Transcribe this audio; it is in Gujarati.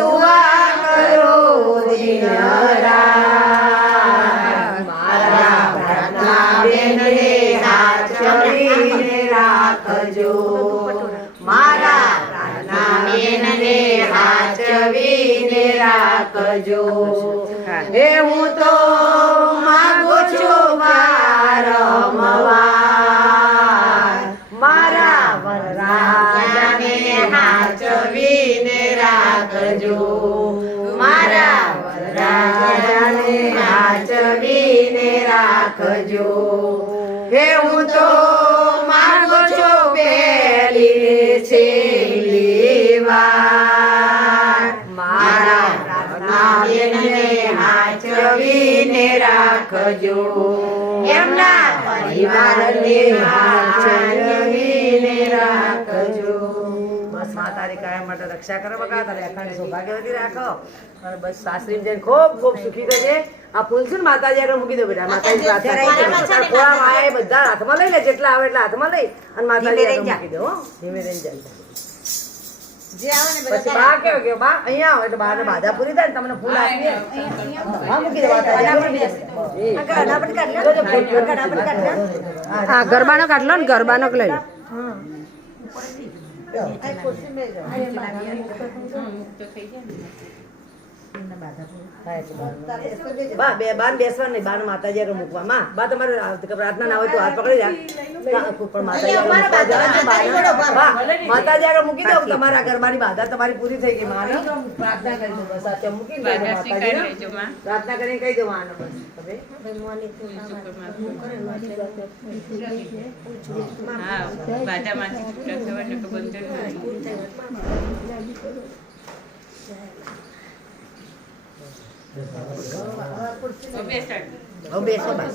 દુઆ કરો દિન રાત મારા પ્રાર્થના બેનને સાચવીને રાખજો મારા પ્રાર્થના બેનને સાચવીને રાખજો હે હું તો માંગુ છું વારંવાર મારા વરરાજાને સાચવીને રાખજો મારા વરરાજાને સાચવીને રાખજો હે હું તો માંગુ છું પહેલી છેલ્લી વાર મારા પ્રાર્થના બેનને સાચવીને રાખજો એમના પરિવારને સાચવીને રાખજો બસ મા તારી કાયમ માટે રક્ષા કરે બકા તારે અખંડ સૌભાગ્યવતી રાખો અને બસ સાસરી જઈને ખૂબ ખૂબ સુખી કરજે આ ફૂલ છે ને માતાજી આગળ મૂકી દો બેટા માતાજી પ્રાર્થના ખોળામાં આવે બધા હાથમાં લઈ લે જેટલા આવે એટલા હાથમાં લઈ અને માતાજી આગળ મૂકી દો ધીમે રહીને જાય જે આવે ને પછી બા કેવો કે બા અહીંયા આવે એટલે બાને બાધા પૂરી થાય ને તમને ફૂલ આપીએ હા મૂકી દે હા ગરબાનો કાઢલો ને ગરબાનો લઈ લો બા બે બાર બેસવા નહીં બાર માતાજી આગળ મૂકવા માં બા તમારે પ્રાર્થના ના હોય તો હાથ પકડી રાખ પણ માતાજી આગળ મૂકી દો તમારા ઘરમાંની બાધા તમારી પૂરી થઈ ગઈ માને પ્રાર્થના કરી દો બસ આ મૂકી દો માતાજી પ્રાર્થના કરીને કહી દો માને બસ હવે હા બાધામાંથી છૂટા થવાનું તો બંધન બેસો બા